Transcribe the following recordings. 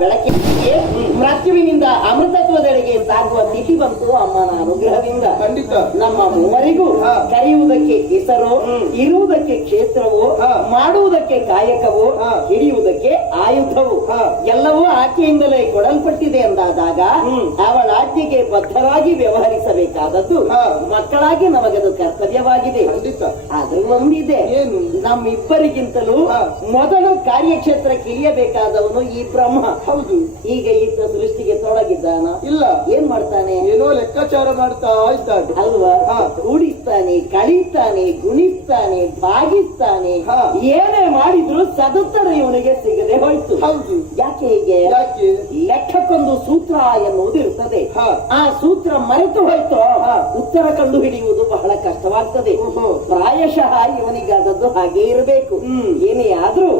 ಬೆಳಕಿಗೆ ಮೃತ್ಯುವಿನಿಂದ ಅಮೃತತ್ವದೆಡೆಗೆ ಸಾಗುವ ತಿಥಿ ಬಂತು ಅಮ್ಮನ ಅನುಗ್ರಹದಿಂದ. ಖಂಡಿತ ನಮ್ಮ ಮೂವರಿಗೂ ಕರೆಯುವುದಕ್ಕೆ ಹೆಸರು, ಇರುವುದಕ್ಕೆ ಕ್ಷೇತ್ರವು, ಮಾಡುವುದಕ್ಕೆ ಕಾಯಕವು, ಹಿಡಿಯುವುದಕ್ಕೆ ಆಯುಧವು ಎಲ್ಲವೂ ಆಕೆಯಿಂದಲೇ ಕೊಡಲ್ಪಟ್ಟಿದೆ ಎಂದಾದಾಗ ಅವಳ ಆಜ್ಞೆಗೆ ಬದ್ಧರಾಗಿ ವ್ಯವಹರಿಸಬೇಕಾದದ್ದು ಮಕ್ಕಳಾಗಿ ನಮಗದು ಕರ್ತವ್ಯವಾಗಿದೆ. ಖಂಡಿತ ಆದ್ರೆ ಒಂದಿದೆ, ಏನು? ನಮ್ಮಿಬ್ಬರಿಗಿಂತಲೂ ಮೊದಲು ಕಾರ್ಯಕ್ಷೇತ್ರಕ್ಕೆ ಇಳಿಯಬೇಕಾದವನು ಈ ಬ್ರಹ್ಮ. ಹೌದು. ಈಗ ಈತ ಸೃಷ್ಟಿಗೆ ತೊಡಗಿದ್ದಾನ ಇಲ್ಲ, ಏನ್ ಮಾಡ್ತಾನೆ? ಏನೋ ಲೆಕ್ಕಾಚಾರ ಮಾಡ್ತಾ ಇದ್ದಾನೆ ಅಲ್ವಾ? ಕೂಡಿಸ್ತಾನೆ, ಕಳೀತಾನೆ, ಗುಣಿಸ್ತಾನೆ, ಭಾಗಿಸ್ತಾನೆ. ಏನೇ ಮಾಡಿದ್ರು ಸದುತ್ತರ ಇವನಿಗೆ ಸಿಗದೆ ಹೋಯ್ತು. ಹೌದು. ಯಾಕೆ ಹೀಗೆ? ಯಾಕೆ? ಲೆಕ್ಕಕ್ಕೊಂದು ಸೂತ್ರ ಎನ್ನುವುದು ಇರ್ತದೆ. ಆ ಸೂತ್ರ ಮರೆತು ಹೋಯ್ತು ಉತ್ತರ ಕಂಡು ಹಿಡಿಯುವುದು ಬಹಳ ಕಷ್ಟವಾಗ್ತದೆ. ಪ್ರಾಯಶಃ ಇವನಿಗಾದದ್ದು ಹಾಗೆ ಇರಬೇಕು. ಏನೇ ಆದ್ರೂ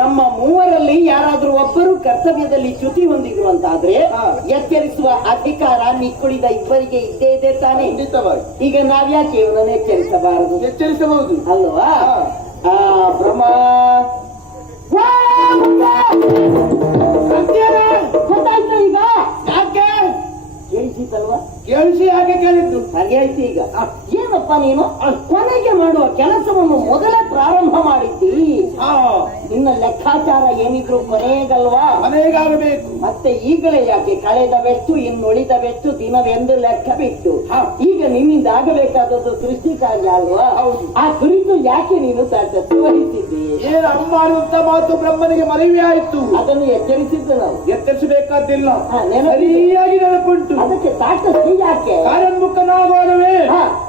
ನಮ್ಮ ಮೂವರಲ್ಲಿ ಯಾರಾದ್ರೂ ಒಬ್ಬರು ಕರ್ತವ್ಯದಲ್ಲಿ ಚ್ಯುತಿ ಹೊಂದಿದ್ರು ಅಂತಾದ್ರೆ ಎಚ್ಚರಿಸುವ ಅಧಿಕಾರ ಮಿಕ್ಕುಳಿದ ಇಬ್ಬರಿಗೆ ಇದ್ದೇ ಇದೆ ತಾನೆ. ಖಂಡಿತವಾಗಿ. ಈಗ ನಾವ್ಯಾಕೆ ಇವನನ್ನು ಎಚ್ಚರಿಸಬಾರದು? ಎಚ್ಚರಿಸಬಹುದು ಅಲ್ವಾ? ಬ್ರಹ್ಮ ಗೊತ್ತಾಯ್ತು ಈಗ? ಯಾಕೆ ಕೇಳಿಸಿತಲ್ವಾ? ಕೇಳಿಸಿ ಹಾಗೆ ಕೇಳಿದ್ದು ಹಾಗೆ ಆಯ್ತು. ಈಗ ಏನಪ್ಪ ನೀನು ಕೊನೆಗೆ ಮಾಡುವ ಕೆಲಸವನ್ನು ಮೊದಲೇ ಪ್ರಾರಂಭ ಮಾಡಿದ್ದಿ. ನಿನ್ನ ಲೆಕ್ಕಾಚಾರ ಏನಿದ್ರು ಕೊನೆಗಲ್ವಾ? ಮನೆಗಾಗಬೇಕು. ಮತ್ತೆ ಈಗಲೇ ಯಾಕೆ? ಕಳೆದವೆಷ್ಟು ಇನ್ನುಳಿದವೆಷ್ಟು ದಿನವೆಂದು ಲೆಕ್ಕ ಬಿಟ್ಟು ಈಗ ನಿನ್ನಿಂದ ಆಗಬೇಕಾದದ್ದು ಸೃಷ್ಟಿ ಕಾರ್ಯ ಅಲ್ವಾ? ಆ ಕುರಿತು ಯಾಕೆ ನೀನು ತಟಸ್ಥೆ ವಹಿಸಿದ್ದಿ? ಏನು ಅಮ್ಮ ಅನ್ನುವಂತ ಮಾತು ಬ್ರಹ್ಮನಿಗೆ ಮನವಿ ಆಯಿತು. ಅದನ್ನು ಎಚ್ಚರಿಸಿದ್ದು ನಾವು. ಎಚ್ಚರಿಸಬೇಕಾದಿಲ್ಲ, ನೆನಪು ಸರಿಯಾಗಿ ನೆನಪುಂಟು. ಅದಕ್ಕೆ ತಾಟಸ್ಥೆ ಯಾಕೆ? ಕಾರ್ಯೋನ್ಮುಖನಾಗುವವೇ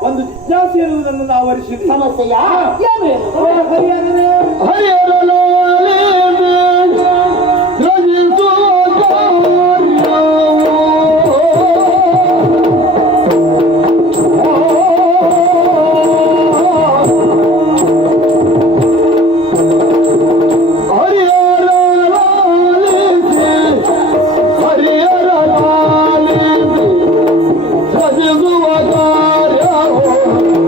ಒಂದು ಜಿಜ್ಞಾಸೆ ಇರುವುದನ್ನು ನಾವು ಅರಿಸಿದ್ವಿ. ಸಮಸ್ಯೆಯ ಏನು? ಹರಿಯರನೇ